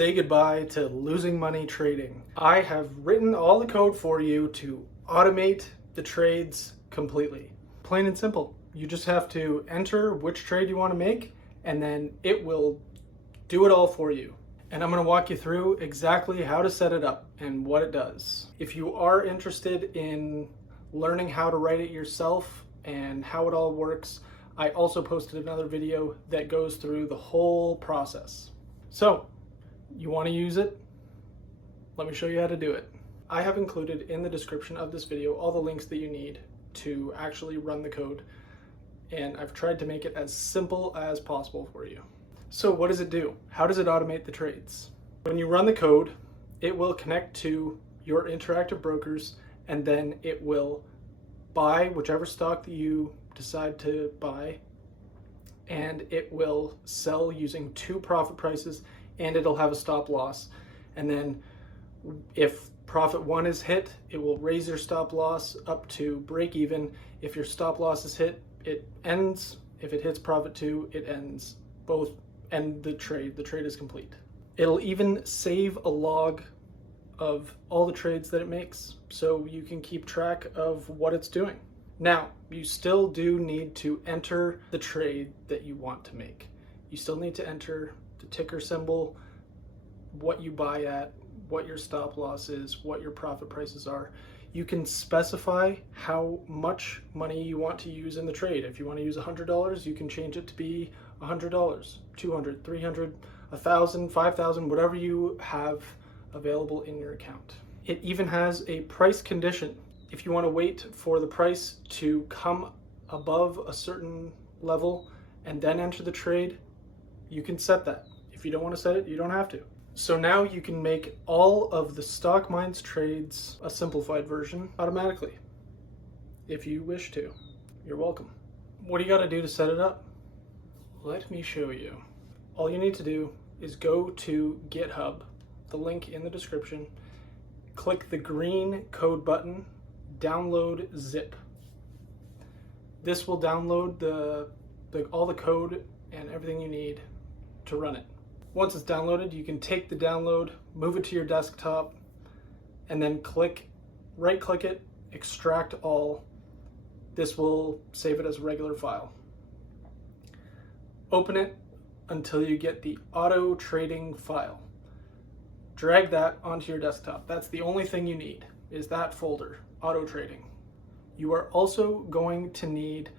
say goodbye to losing money trading. I have written all the code for you to automate the trades completely. Plain and simple. You just have to enter which trade you want to make, and then it will do it all for you. And I'm going to walk you through exactly how to set it up and what it does. If you are interested in learning how to write it yourself and how it all works, I also posted another video that goes through the whole process. So, you want to use it? Let me show you how to do it. I have included in the description of this video all the links that you need to actually run the code, and I've tried to make it as simple as possible for you. So what does it do? How does it automate the trades? When you run the code, it will connect to your Interactive Brokers, and then it will buy whichever stock that you decide to buy, and it will sell using 2 profit prices, and it'll have a stop loss. And then if profit 1 is hit, it will raise your stop loss up to break even. If your stop loss is hit, it ends. If it hits profit 2, it ends. Both end the trade. The trade is complete. It'll even save a log of all the trades that it makes, so you can keep track of what it's doing. Now, you still do need to enter the trade that you want to make. You still need to enter the ticker symbol, what you buy at, what your stop loss is, what your profit prices are. You can specify how much money you want to use in the trade. If you want to use $100, you can change it to be $100, $200, $300, $1,000, $5,000, whatever you have available in your account. It even has a price condition. If you want to wait for the price to come above a certain level and then enter the trade, you can set that. If you don't want to set it, you don't have to. So now you can make all of the StockMinds trades, a simplified version, automatically. If you wish to, you're welcome. What do you got to do to set it up? Let me show you. All you need to do is go to GitHub, the link in the description, click the green code button, download zip. This will download all the code and everything you need to run it. Once it's downloaded, you can take the download, move it to your desktop, and then right-click it, extract all. This will save it as a regular file. Open it until you get the auto trading file. Drag that onto your desktop. That's the only thing you need, is that folder, auto trading. You are also going to need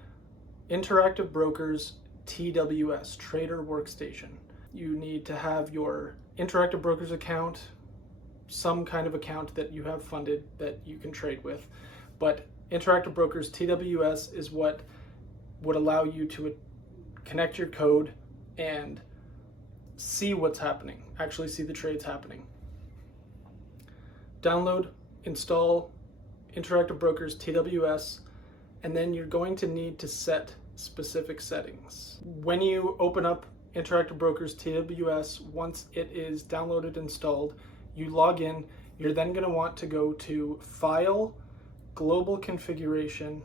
Interactive Brokers TWS, Trader Workstation. You need to have your Interactive Brokers account, some kind of account that you have funded that you can trade with. But Interactive Brokers TWS is what would allow you to connect your code and see what's happening, actually see the trades happening. Download, install Interactive Brokers TWS, and then you're going to need to set specific settings. When you open up Interactive Brokers TWS, once it is downloaded, installed, you log in. You're then going to want to go to File, Global Configuration,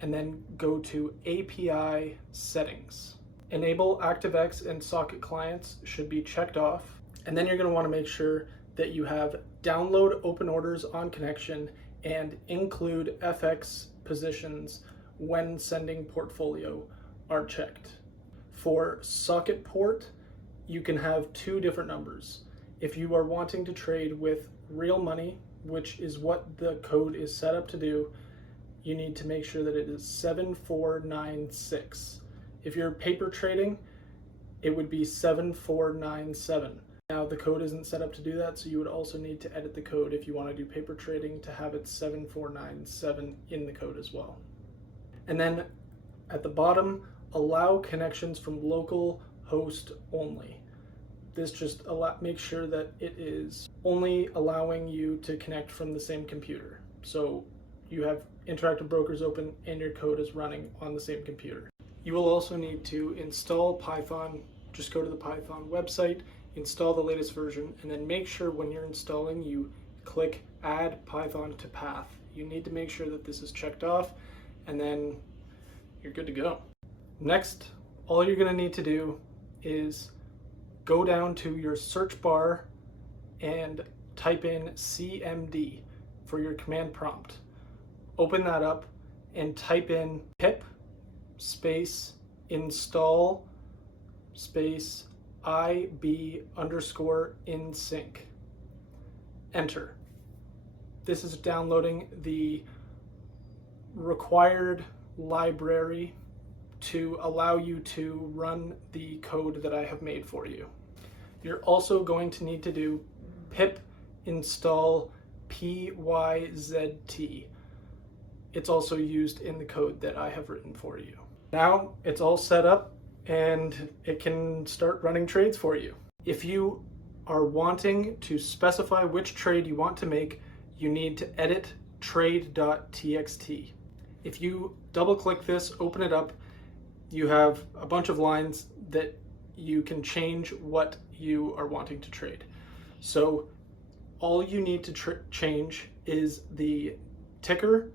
and then go to API Settings. Enable ActiveX and Socket clients should be checked off, and then you're going to want to make sure that you have Download Open Orders on Connection and Include FX Positions when sending portfolio are checked. For socket port, you can have 2 different numbers. If you are wanting to trade with real money, which is what the code is set up to do, you need to make sure that it is 7496. If you're paper trading, it would be 7497. Now the code isn't set up to do that, so you would also need to edit the code if you want to do paper trading to have it 7497 in the code as well. And then at the bottom, allow connections from local host only. This just makes sure that it is only allowing you to connect from the same computer. So you have Interactive Brokers open and your code is running on the same computer. You will also need to install Python. Just go to the Python website, install the latest version, and then make sure when you're installing you click Add Python to Path. You need to make sure that this is checked off, and then you're good to go. Next, all you're going to need to do is go down to your search bar and type in CMD for your command prompt. Open that up and type in pip space install space IB_InSync. Enter. This is downloading the required library to allow you to run the code that I have made for you. You're also going to need to do pip install pyzt. It's also used in the code that I have written for you. Now it's all set up and it can start running trades for you. If you are wanting to specify which trade you want to make, you need to edit trade.txt. If you double click this, open it up, you have a bunch of lines that you can change what you are wanting to trade. So all you need to change is the ticker,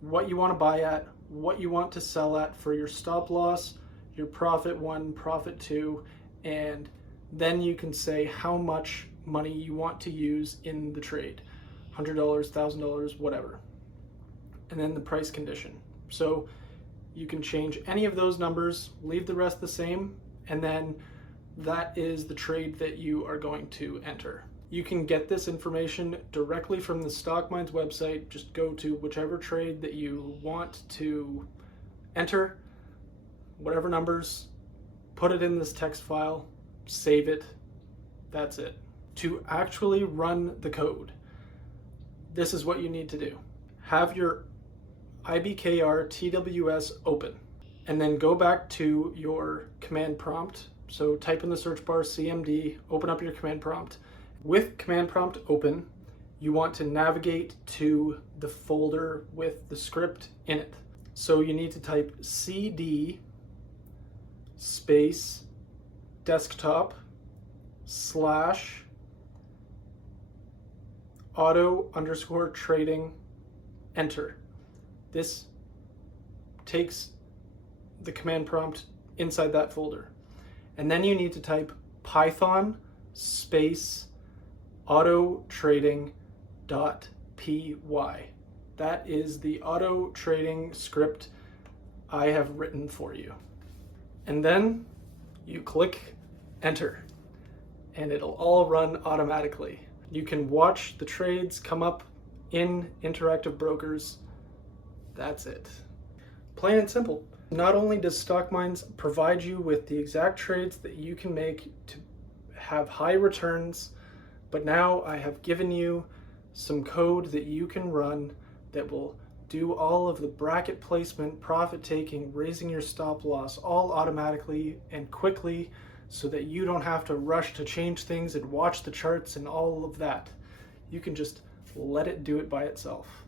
what you want to buy at, what you want to sell at for your stop loss, your profit 1, profit 2, and then you can say how much money you want to use in the trade. $100, $1,000, whatever. And then the price condition. So you can change any of those numbers, leave the rest the same, and then that is the trade that you are going to enter. You can get this information directly from the StockMinds website. Just go to whichever trade that you want to enter, whatever numbers, put it in this text file, save it, that's it. To actually run the code, this is what you need to do. Have your IBKR TWS open, and then go back to your command prompt. So type in the search bar CMD, open up your command prompt. With command prompt open, you want to navigate to the folder with the script in it. So you need to type cd space desktop slash auto_trading, enter. This takes the command prompt inside that folder. And then you need to type Python space autotrading.py. That is the auto trading script I have written for you. And then you click enter and it'll all run automatically. You can watch the trades come up in Interactive Brokers. That's it. Plain and simple. Not only does StockMinds provide you with the exact trades that you can make to have high returns, but now I have given you some code that you can run that will do all of the bracket placement, profit taking, raising your stop loss, all automatically and quickly, so that you don't have to rush to change things and watch the charts and all of that. You can just let it do it by itself.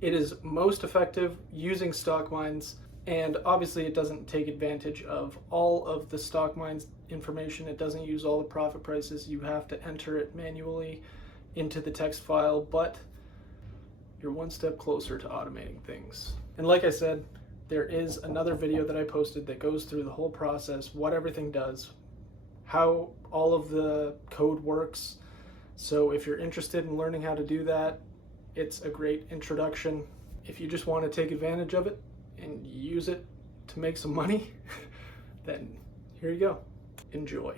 It is most effective using StockMinds, and obviously it doesn't take advantage of all of the StockMinds information. It doesn't use all the profit prices. You have to enter it manually into the text file, but you're one step closer to automating things. And like I said, there is another video that I posted that goes through the whole process, what everything does, how all of the code works. So if you're interested in learning how to do that, it's a great introduction. If you just want to take advantage of it and use it to make some money, then here you go. Enjoy.